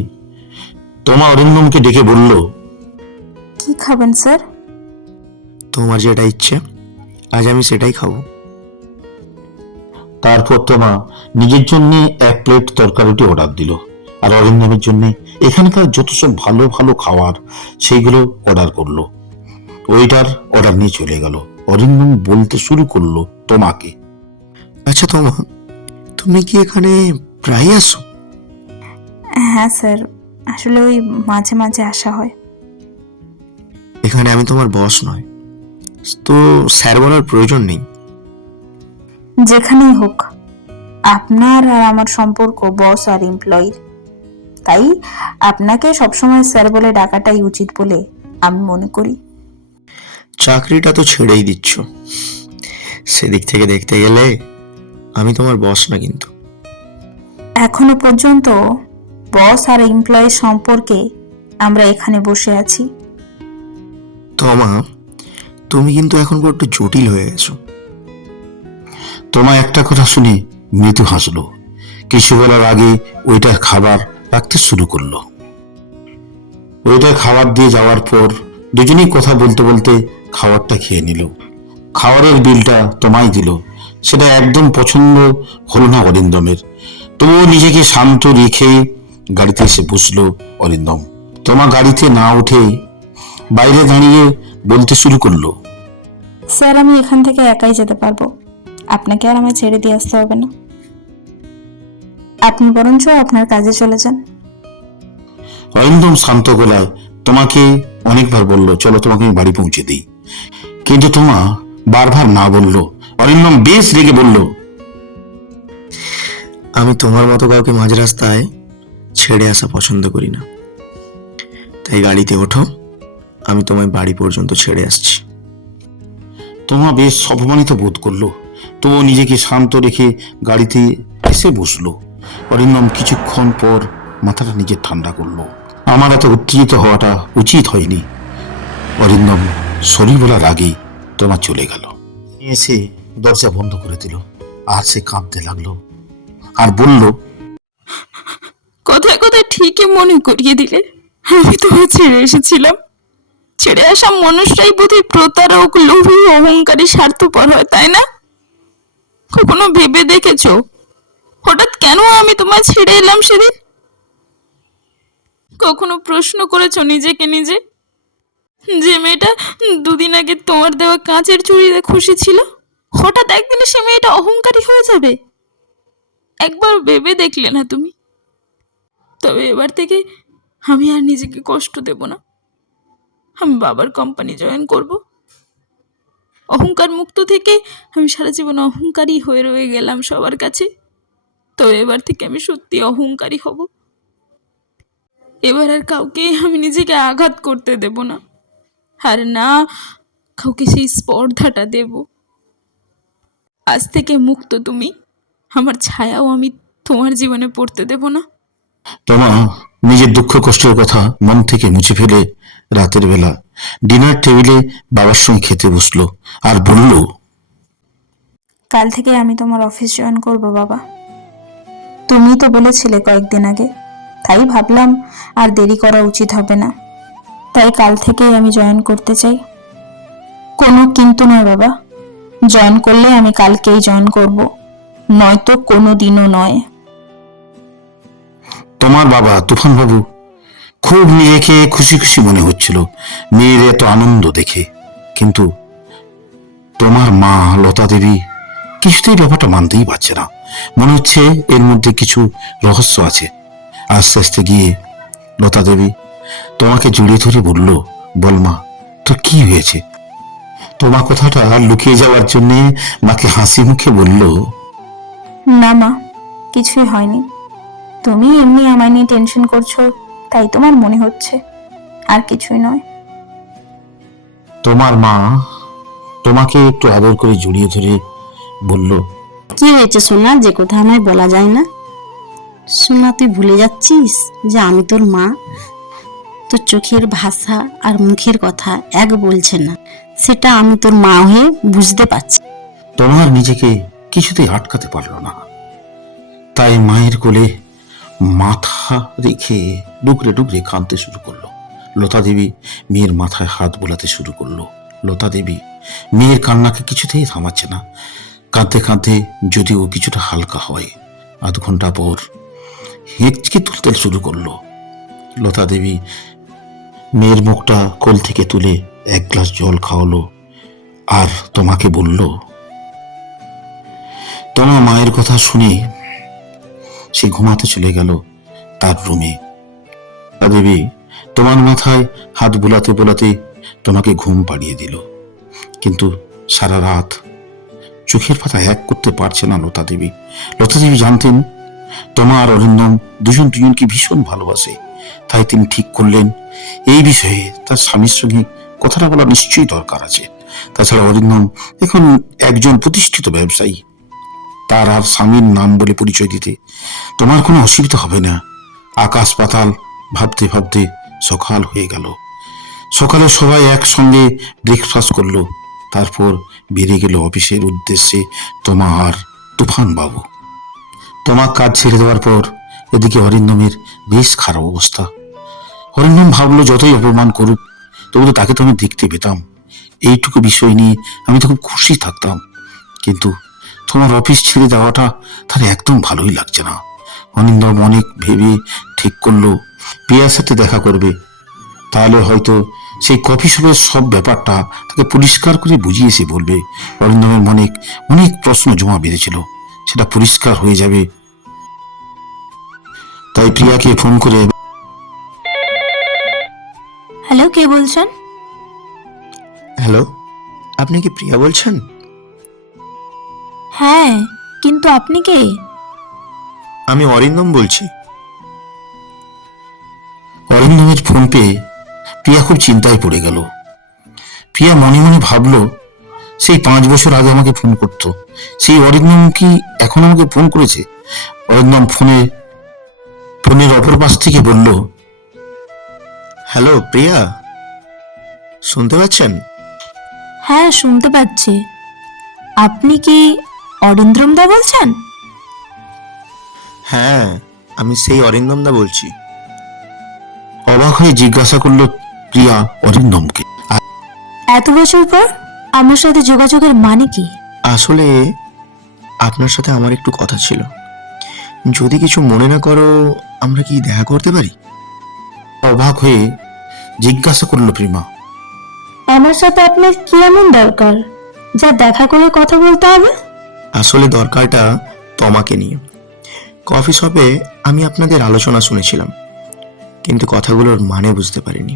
তোমা অরিন্দমকে ডেকে বলল, কি খাবেন স্যার? তোমার যেটা ইচ্ছে আজ আমি সেটাই খাবো। তারপর তোমা নিজের জন্য 1 প্লেট তরকারিটি অর্ডার দিল, আর অরিন্দমের জন্য এখানকার যত সব ভালো ভালো খাবার সেইগুলো অর্ডার করলো। ওইটার অর্ডার নিয়ে চলে গেল। অরিন্দম বলতে শুরু করলো তোমাকে, আচ্ছা তোমা, তুমি কি এখানে প্রায় আসো? হ্যাঁ স্যার, আসলে ওই মাঝে মাঝে আসা হয়। এখানে আমি তোমার বস নয়, তো স্যার বলার প্রয়োজন নেই। যেখানেই হোক, আপনার আর আমার সম্পর্ক বস আর এমপ্লয়ির, তাই আপনাকে সবসময় স্যার বলে ডাকাটাই উচিত বলে আমি মনে করি। চাকরিটা তো ছেড়েই দিচ্ছ, সেদিক থেকে দেখতে গেলে আমি তোমার বস না কিন্তু। এখনো পর্যন্ত বস আর এমপ্লয়ির সম্পর্কে আমরা এখানে বসে আছি। তোমা, তুমি কিন্তু এখন বড্ড জটিল হয়ে গেছো। তোমা একটা কথা শুনে মৃদু হাসলো। কিছু বলার আগে ওইটার খাবার রাখতে শুরু করলো। ওইটার খাবার দিয়ে যাওয়ার পর দুজনেই কথা বলতে বলতে খাবারটা খেয়ে নিল। খাবারের বিলটা তোমায় দিল। সেটা একদম পছন্দ হলো না অরিন্দমের। তবুও নিজেকে শান্ত রেখে গাড়িতে এসে বসলো অরিন্দম। তোমা গাড়িতে না উঠে বাইরে দাঁড়িয়ে বলতে শুরু করলো, স্যার, আমি এখান থেকে একাই যেতে পারবো, আপনাকে আর আমায় ছেড়ে দিয়ে আসতে হবে না। আপনি বরঞ্চ আপনার কাজে চলে যান। অরিন্দম শান্ত গলায় তোমাকে অনেকবার বলল, চলো তোমাকে আমি বাড়ি পৌঁছে দিই, কিন্তু তোমা বারবার না বলল। অরিন্দম বেশ রেগে বলল, আমি তোমার মতো কাউকে মাঝ রাস্তায় ছেড়ে আসা পছন্দ করি না, তাই গাড়িতে ওঠো, আমি তোমায় বাড়ি পর্যন্ত ছেড়ে আসছি। তোমা বেশ অপমানিত বোধ করলো, তবুও নিজেকে শান্ত রেখে গাড়িতে এসে বসলো। অরিন্দম কিছুক্ষণ পর মাথাটা নিজের ঠান্ডা করলো। আমার এত উত্তেজিত হওয়াটা উচিত হয়নি। অরিন্দম সরি বলার আগেই তোমা চলে গেল। এসে দরজা বন্ধ করে দিল, আর সে কাঁদতে লাগলো আর বলল, কোথায় কোথায় ঠিকই মনে করিয়ে দিলে আমি তোমায় ছেড়ে এসেছিলাম। ছেড়ে আসা মানুষটাই বোধহয় প্রতারক, লোভী, অহংকারী, স্বার্থপর হয়, তাই না? কখনো ভেবে দেখেছো হঠাৎ কেন আমি তোমায় ছেড়ে এলাম সেদিন? কখনো প্রশ্ন করেছো নিজেকে নিজে, যে মেয়েটা দুদিন আগে তোমার দেওয়া কাঁচের চুড়িতে খুশি ছিল, হঠাৎ একদিনে সে মেয়েটা অহংকারী হয়ে যাবে? একবার ভেবে দেখলে না তুমি? তবে এবার থেকে আমি আর নিজেকে কষ্ট দেব না। আমি বাবার কোম্পানি জয়েন করব। অহংকার মুক্ত থেকে আমি সারা জীবন অহংকারী হয়ে রয়ে গেলাম সবার কাছে। তো এবার থেকে আমি সত্যি অহংকারী হব। এবার আর কাউকে আমি নিজেকে আঘাত করতে দেব না, আর না কাউকে সেই স্পর্ধাটা দেব। আজ থেকে মুক্ত তুমি, আমার ছায়াও আমি তোমার জীবনে পড়তে দেব না। তোমা নিজের দুঃখ কষ্টের কথা মন থেকে মুছে ফেলে রাতের বেলা ডিনার টেবিলে বাবার সঙ্গে খেতে বসলো আর বলল, কাল থেকে আমি তোমার অফিস জয়েন করব বাবা। তুমি তো বলেছিলে কয়েকদিন আগে, তাই ভাবলাম আর দেরি করা উচিত হবে না, তাই কাল থেকেই আমি জয়েন করতে চাই। কোনো কিন্তু নয় বাবা, জয়েন করলে আমি কালকেই জয়েন করব, নয়তো কোনো দিনও নয়। তোমার বাবা তুফান বাবু খুব নিজেকে খুশি খুশি মনে হচ্ছিল মেয়ের এত আনন্দ দেখে, কিন্তু তোমার মা লতা দেবী কিছুতেই ব্যাপারটা মানতেই পারছে না। মনে হচ্ছে এর মধ্যে কিছু রহস্য আছে। আস্তে আস্তে গিয়ে লতা দেবী তোমাকে জড়িয়ে ধরে বলল, বল মা, তোর কি হয়েছে? তোমার কথাটা লুকিয়ে যাওয়ার জন্য মাকে হাসি মুখে বলল, না মা, কিছুই হয়নি। তুমি এমনি আমায় নিয়ে টেনশন করছো, তাই তোমার মনে হচ্ছে, আর কিছুই নয়। তোমার মা তোমাকে একটু আদর করে জড়িয়ে ধরে বলল, কি হয়েছে সোনা, যে কথা আমায় বলা যায় না? সোনা, তুই ভুলে যাচ্ছিস যে আমি তোর মা? তোর চোখের ভাষা আর মুখের কথা এক বলছে না, সেটা আমি তোর মা হয়ে বুঝতে পারছি। তোমার নিজেকে কিছুতেই আটকাতে পারল না, তাই মায়ের কোলে মাথা রেখে ডুকরে ডুকরে কাঁদতে শুরু করলো। লতা দেবী মেয়ের মাথায় হাত বোলাতে শুরু করলো। লতা দেবী মেয়ের কান্নাকে কিছুতেই থামাচ্ছে না। কাঁদতে কাঁদতে যদিও কিছুটা হালকা হয়, আধ ঘন্টা পর হেঁচকে তুলতে শুরু করলো। লতা দেবী মেয়ের মুখটা কোল থেকে তুলে এক গ্লাস জল খাওয়ালো আর তোমাকে বলল, তোমার মায়ের কথা শুনে সে ঘুমাতে চলে গেল তার রুমে। দেবী তোমার মাথায় হাত বোলাতে বোলাতে তোমাকে ঘুম পাড়িয়ে দিল, কিন্তু সারা রাত চোখের পাতা এক করতে পারছে না লতা দেবী। লতা দেবী জানতেন তোমার আর অরিন্দম দুজনকে ভীষণ ভালোবাসে, তাই তিনি ঠিক করলেন এই বিষয়ে তার স্বামীর সঙ্গে কথাটা বলা নিশ্চয়ই দরকার আছে। তাছাড়া অরিন্দম এখন একজন প্রতিষ্ঠিত ব্যবসায়ী, তার আর স্বামীর নাম বলে পরিচয় দিতে তোমার কোনো অসুবিধা হবে না। আকাশ পাতাল ভাবতে ভাবতে সকাল হয়ে গেল। সকালে সবাই একসঙ্গে ব্রেকফাস্ট করলো, তারপর বেরিয়ে গেল অফিসের উদ্দেশ্যে তোমা আর তুফান বাবু। তোমার কাজ ছেড়ে দেওয়ার পর এদিকে অরিন্দমের বেশ খারাপ অবস্থা। অরিন্দম ভাবলো যতই অপমান করুক তবু তো তাকে তো আমি দেখতে পেতাম, এইটুকু বিষয় নিয়ে আমি তো খুব খুশি থাকতাম, কিন্তু তোমার অফিস ছেড়ে দেওয়াটা তার একদম ভালোই লাগছে না। অরিন্দম অনেক ভেবে ঠিক করলো প্রিয়ার সাথে দেখা করবে, তাহলে হয়তো সেই কফি শপের সব ব্যাপারটা তাকে পরিষ্কার করে বুঝিয়ে সে বলবে। অরিন্দমের মনে অনেক প্রশ্ন জমা বেঁধেছিল, সেটা পরিষ্কার হয়ে যাবে। তাই প্রিয়াকে ফোন করে, হ্যালো, কে বলছেন? হ্যালো, আপনি কি প্রিয়া বলছেন? হ্যাঁ, কিন্তু আপনি কে? আমি অরিন্দম বলছি। অরিন্দমের ফোন পেয়ে প্রিয়া খুব চিন্তায় পড়ে গেল। প্রিয়া মনে মনে ভাবলো সেই 5 বছর আগে আমাকে ফোন করতো সেই অরিন্দম কি এখন আমাকে ফোন করেছে? অরিন্দম ফোনের অপর পাশ থেকে বলল, হ্যালো প্রিয়া, শুনতে পাচ্ছেন? হ্যাঁ, শুনতে পাচ্ছি। আপনি কি অরিন্দ্রম দা বলছেন? হ্যাঁ, আমি সেই অরিন্দম দা বলছি। অবাক হয়ে জিজ্ঞাসা করলো প্রিয়া অরিন্দমকে। এত বছর পর আমার সাথে যোগাযোগের মানে কি? আসলে আপনার সাথে আমার একটু কথা ছিল, যদি কিছু মনে না করো আমরা কি দেখা করতে পারি? অবাক হয়ে জিজ্ঞাসা করলো প্রিমা। আমার সাথে আপনার কি এমন দরকার যা দেখা করে কথা বলতে হবে? আসলে দরকারটা তোমাকে নিয়ে। কফি শপে আমি আপনাদের আলোচনা শুনেছিলাম, কিন্তু কথাগুলোর মানে বুঝতে পারিনি,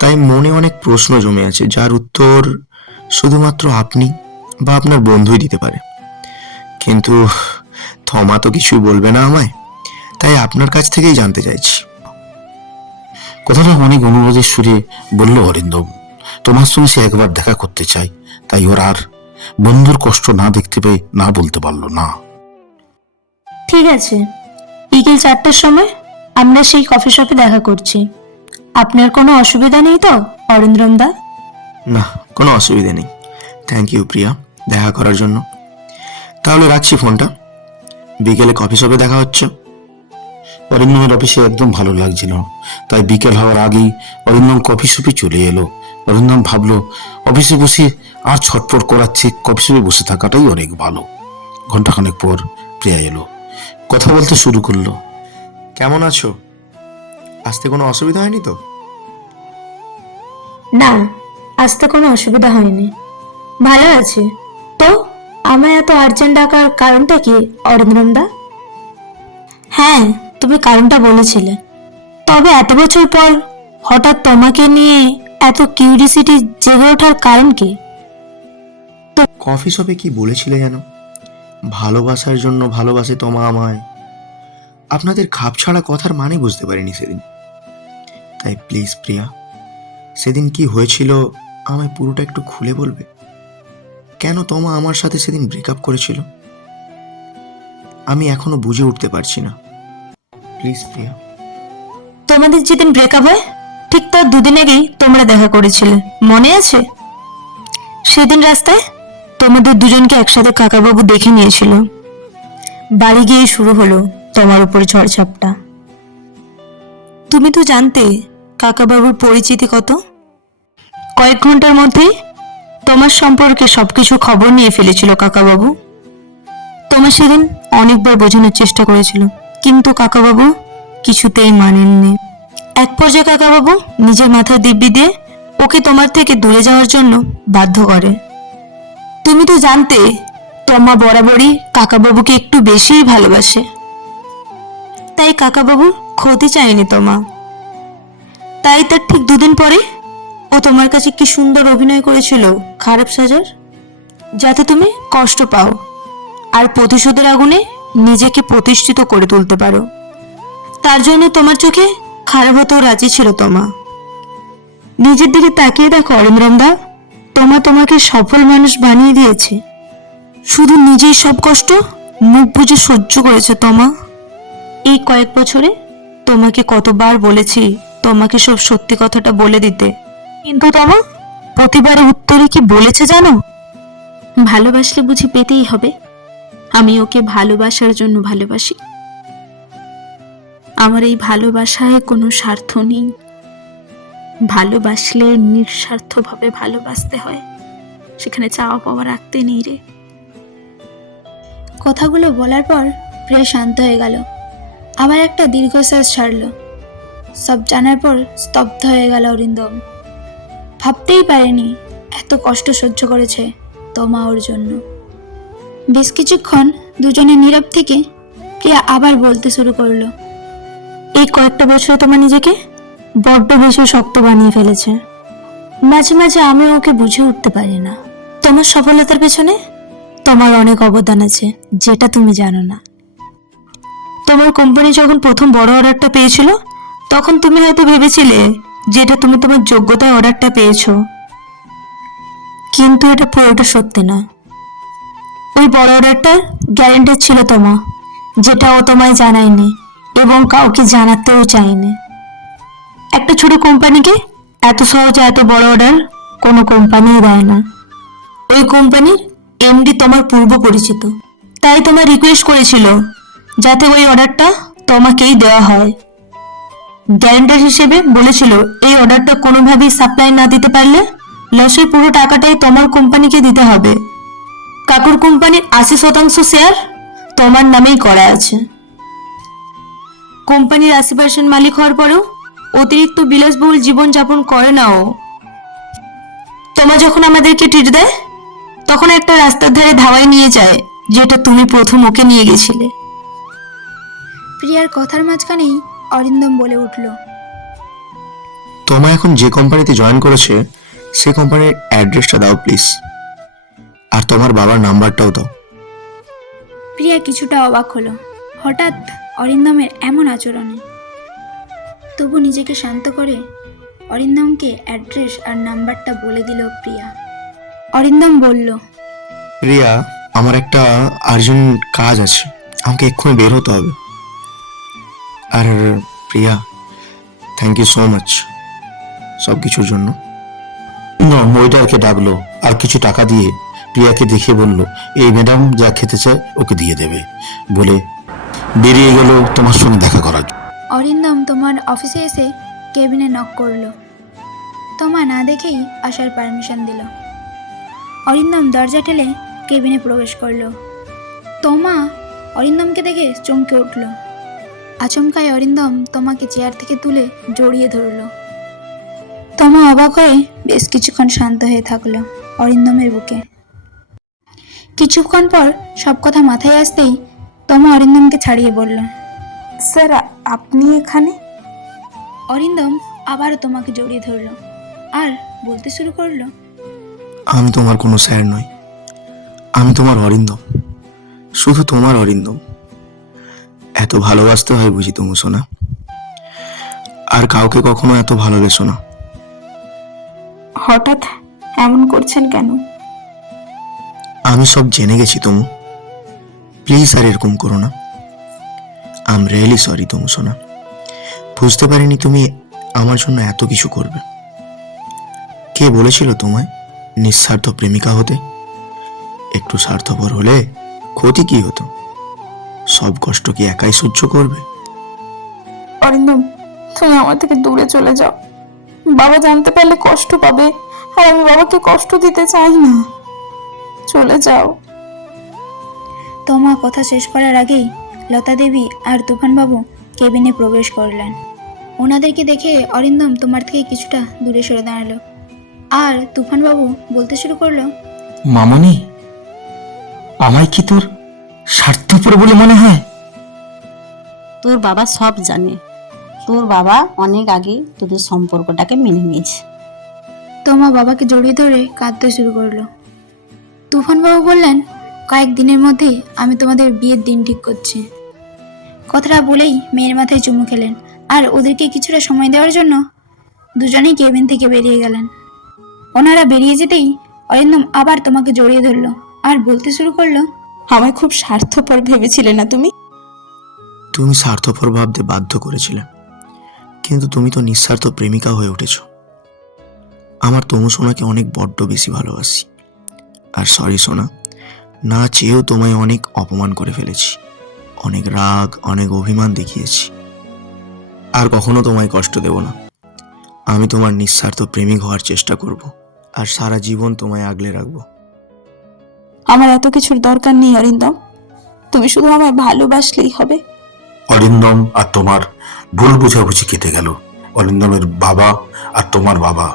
তাই মনে অনেক প্রশ্ন জমে আছে যার উত্তর শুধুমাত্র আপনি বা আপনার বন্ধুই দিতে পারে। কিন্তু থমা তো কিছুই বলবে না আমায়, তাই আপনার কাছ থেকেই জানতে চাইছি। কথাটা অনেক অনুরোধের সুরে বলল অরিন্দম। তোমার সঙ্গে সে একবার দেখা করতে চাই, তাই ওর আর বন্ধুর কষ্ট না দেখতে পেয়ে না বলতে পারলো না। ঠিক আছে, বিকেল 4টার সময় আমরা সেই কফি শপে দেখা করছি। আপনার কোনো অসুবিধা নেই তো অরিন্দ্রম দা? না, কোনো অসুবিধা নেই। থ্যাংক ইউ প্রিয়া দেখা করার জন্য। তাহলে রাখছি ফোনটা, বিকেলে কফি শপে দেখা হচ্ছে। অরিন্দমের অফিসে একদম ভালো লাগছিল, তাই বিকেল হওয়ার আগেই অরিন্দম কফি শপে চলে এলো। অরিন্দম ভাবলো অফিসে বসে আর ছটফট করাচ্ছে, কফি শপে বসে থাকাটাই অনেক ভালো। ঘন্টাখানেক পর প্রিয়া এলো, কথা বলতে শুরু করলো। কেমন আছো? আসতে কোনো অসুবিধা হয়নি তো? না, আসতে কোনো অসুবিধা হয়নি, ভালো আছে। তো আমায় এত আর্জেন্ট ডাকার কারণটা কি অরিন্দ্রম দা? হ্যাঁ, তুমি কারণটা বলেছিলে, তবে এত বছর পর হঠাৎ তোমাকে নিয়ে এত কিউরিসিটি জেগে ওঠার কারণ কি? কফি শপে কি বলেছিলে যেন? ভালোবাসার জন্য ভালোবাসে তোমা আমায়। আপনাদের খাপ ছাড়া কথার মানে বুঝতে পারিনি সেদিন। তাই প্লিজ প্রিয়া, সেদিন কি হয়েছিল আমায় পুরোটা একটু খুলে বলবে? কেন তোমা আমার সাথে সেদিন ব্রেকআপ করেছিল? আমি এখনো বুঝে উঠতে পারছি না। প্লিজ প্রিয়া। তোমাদের যেদিন ব্রেকআপ হয় ঠিক তার দুদিন আগেই তোমরা দেখা করেছিলে, মনে আছে? সেদিন রাস্তায় তোমাদের দুজনকে একসাথে কাকাবাবু দেখে নিয়েছিল। বাড়ি গিয়ে শুরু হলো তোমার উপর ঝড়ঝাপটা। তুমি তো জানতে কাকাবাবুর পরিচিতি কত। কয়েক ঘন্টার মধ্যেই তোমার সম্পর্কে সবকিছু খবর নিয়ে ফেলেছিল কাকাবাবু। তোমার সেদিন অনেকবার বোঝানোর চেষ্টা করেছিল, কিন্তু কাকাবাবু কিছুতেই মানেননি। এক পর্যায়ে কাকাবাবু নিজের মাথার দিব্যি দিয়ে ওকে তোমার থেকে দূরে যাওয়ার জন্য বাধ্য করে। তুমি তো জানতে তোমা বরাবরই কাকাবাবুকে একটু বেশিই ভালোবাসে, তাই কাকাবাবুর ক্ষতি চায়নি তোমা। তাই তার ঠিক দুদিন পরে ও তোমার কাছে কি সুন্দর অভিনয় করেছিল খারাপ সাজার, যাতে তুমি কষ্ট পাও আর প্রতিশোধের আগুনে নিজেকে প্রতিষ্ঠিত করে তুলতে পারো। তার জন্য তোমার চোখে খারাপ হতেও রাজি ছিল তোমা। নিজের দিকে তাকিয়ে দেখো অরিন্দমদা, তোমাকে সফল মানুষ বানিয়ে দিয়েছে। শুধু নিজেই সব কষ্ট মুখ বুজে সহ্য করেছে তোমা। এই কয়েক বছরে তোমাকে কতবার বলেছি তোমাকে সব সত্যি কথাটা বলে দিতে, কিন্তু তোমা প্রতিবারের উত্তরে কি বলেছে জানো? ভালোবাসলে বুঝি পেতেই হবে? আমি ওকে ভালোবাসার জন্য ভালোবাসি। আমার এই ভালোবাসায় কোনো স্বার্থ নেই। ভালোবাসলে নিঃস্বার্থভাবে ভালোবাসতে হয়, সেখানে চাওয়া পাওয়া রাখতে নেই রে। কথাগুলো বলার পর প্রিয়া শান্ত হয়ে গেল। আবার একটা দীর্ঘশ্বাস ছাড়ল। সব জানার পর স্তব্ধ হয়ে গেল অরিন্দম। ভাবতেই পারেনি এত কষ্ট সহ্য করেছে তোমা ওর জন্য। বেশ কিছুক্ষণ দুজনে নীরব থেকে প্রিয়া আবার বলতে শুরু করলো। এই কয়েকটা বছর তোমার নিজেকে বড্ড বেশি শক্ত বানিয়ে ফেলেছে। মাঝে মাঝে আমি ওকে বুঝে উঠতে পারি না। তোমার সফলতার পেছনে তোমার অনেক অবদান আছে, যেটা তুমি জানো না। তোমার কোম্পানি যখন প্রথম বড় অর্ডারটা পেয়েছিল, তখন তুমি হয়তো ভেবেছিলে যেটা তুমি তোমার যোগ্যতায় অর্ডারটা পেয়েছো, কিন্তু এটা পুরোটা সত্যি না। ওই বড় অর্ডারটার গ্যারান্টি ছিল তোমা, যেটা ও তোমায় জানায়নি এবং কাউকে জানাতেও চায়নি। একটা ছোট কোম্পানিকে এত সহজে এত বড় অর্ডার কোনো কোম্পানিই দেয় না। ওই কোম্পানির এমডি তোমার পূর্ব পরিচিত, তাই তোমার রিকোয়েস্ট করেছিল যাতে ওই অর্ডারটা তোমাকেই দেওয়া হয়। গ্যারান্টার হিসেবে বলেছিল এই অর্ডারটা কোনোভাবেই সাপ্লাই না দিতে পারলে লসের পুরো টাকাটাই তোমার কোম্পানিকে দিতে হবে। কাকুর কোম্পানির 80% শেয়ার তোমার নামেই করা আছে। কোম্পানির 80% মালিক হওয়ার পরেও অতিরিক্ত বিলাসবহুল জীবনযাপন করে না ও। তোমার যখন আমাদেরকে ট্রিট দেয়, তখন একটা রাস্তার ধারে ধাওয়ায় নিয়ে যায়, যেটা তুমি প্রথম ওকে নিয়ে গেছিলে। প্রিয়ার কথার মাঝখানেই অরিন্দম বলে উঠল, তোমা এখন যে কোম্পানিতে জয়েন করেছে সে কোম্পানির অ্যাড্রেসটা দাও প্লিজ, আর তোমার বাবার নাম্বারটাও দাও। প্রিয়া কিছুটা অবাক হলো হঠাৎ অরিন্দমের এমন আচরণে। তবু নিজেকে শান্ত করে অরিন্দমকে অ্যাড্রেস আর নাম্বারটা বলে দিল প্রিয়া। অরিন্দম বলল, প্রিয়া, আমার একটা আর্জেন্ট কাজ আছে, আমাকে এক্ষুনি বের হতে হবে। আর প্রিয়া, থ্যাংক ইউ সো মাচ সব কিছুর জন্য। ওয়েটারকে ডাকলো আর কিছু টাকা দিয়ে প্রিয়াকে দেখিয়ে বলল, এই ম্যাডাম যা খেতে চায় ওকে দিয়ে দেবে, বলে বেরিয়ে গেল তোমার সঙ্গে দেখা করার জন্য। অরিন্দম তোমার অফিসে এসে কেবিনে নক করলো। তোমা না দেখেই আসার পারমিশন দিল। অরিন্দম দরজা ঠেলে কেবিনে প্রবেশ করলো। তোমা অরিন্দমকে দেখে চমকে উঠল। আচমকায় অরিন্দম তোমাকে চেয়ার থেকে তুলে জড়িয়ে ধরলো। তোমা অবাক হয়ে বেশ কিছুক্ষণ শান্ত হয়ে থাকলো অরিন্দমের বুকে। কিছুক্ষণ পর সব কথা মাথায় আসতেই তোমা অরিন্দমকে ছাড়িয়ে বলল, স্যার আপনি এখানে? অরিন্দম আবারও তোমাকে জড়িয়ে ধরলো আর বলতে শুরু করলো, আমি তোমার কোনো স্যার নই, আমি তোমার অরিন্দম, শুধু তোমার অরিন্দম। এত ভালোবাসতে হয় বুঝি তুমি সোনা? আর কাউকে কখনো এত ভালোবেসো না। হঠাৎ এমন করছেন কেন? আমি সব জেনে গেছি তমু, প্লিজ আর এরকম করো না। আই এম রিয়েলি সরি তমু সোনা, বুঝতে পারিনি তুমি আমার জন্য এত কিছু করবে। কে বলেছিল তোমায় নিঃস্বার্থ প্রেমিকা হতে? একটু স্বার্থপর হলে ক্ষতি কি হতো? সব কষ্ট কি একাই সহ্য করবে? অরিন্দম, তুমি আমার থেকে দূরে চলে যাও। বাবা জানতে পারলে কষ্ট পাবে, আর আমি বাবাকে কষ্ট দিতে চাই না। চলে যাও। তোমা কথা শেষ করার আগেই লতা দেবী আর তুফানবাবু কেবিনে প্রবেশ করলেন। ওনাদেরকে দেখে অরিন্দম তোমার থেকে কিছুটা দূরে সরে দাঁড়ালো, আর তুফানবাবু বলতে শুরু করলো, মামনি, আমায় কি তোর স্বার্থপর বলে মনে হয়? তোর বাবা সব জানে। তোর বাবা অনেক আগে তোদের সম্পর্কটাকে মেনে নিয়েছে। তোমা বাবাকে জড়িয়ে ধরে কাঁদতে শুরু করলো। তুফানবাবু বললেন, কয়েকদিনের মধ্যেই আমি তোমাদের বিয়ের দিন ঠিক করছি। কথাটা বলেই মেয়ের মাথায় চুমু খেলেন, আর ওদেরকে কিছুটা সময় দেওয়ার জন্য দুজনেই কেবিন থেকে বেরিয়ে গেলেন। ওনারা বেরিয়ে যেতেই অরিন্দম আবার তোমাকে জড়িয়ে ধরলো আর বলতে শুরু করলো, আমায় খুব স্বার্থপর ভেবেছিলে না তুমি? তুমি স্বার্থপর ভাবতে বাধ্য করেছিলে, কিন্তু তুমি তো নিঃস্বার্থ প্রেমিকা হয়ে উঠেছ। আমার তমু সোনাকে অনেক বড্ড বেশি ভালোবাসি। আর সরি সোনা, না চেয়েও তোমায় অনেক অপমান করে ফেলেছি, অনেক রাগ, অনেক অভিমান দেখিয়েছি। আর কখনো তোমায় কষ্ট দেব না। আমি তোমার নিঃস্বার্থ প্রেমিক হওয়ার চেষ্টা করব, আর সারা জীবন তোমায় আগলে রাখবো। আমার এত কিছুর দরকার নেই অরিন্দম, তুমি শুধু আমায় ভালোবাসলেই হবে। অরিন্দম আর তোমার ভুল বোঝাবুঝি কেটে গেল। অরিন্দমের বাবা আর তোমার বাবা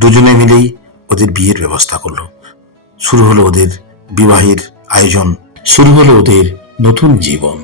দুজনে মিলেই ওদের বিয়ের ব্যবস্থা করলো। শুরু হলো ওদের বিবাহের আয়োজন, শুরু হলো ওদের নতুন জীবন।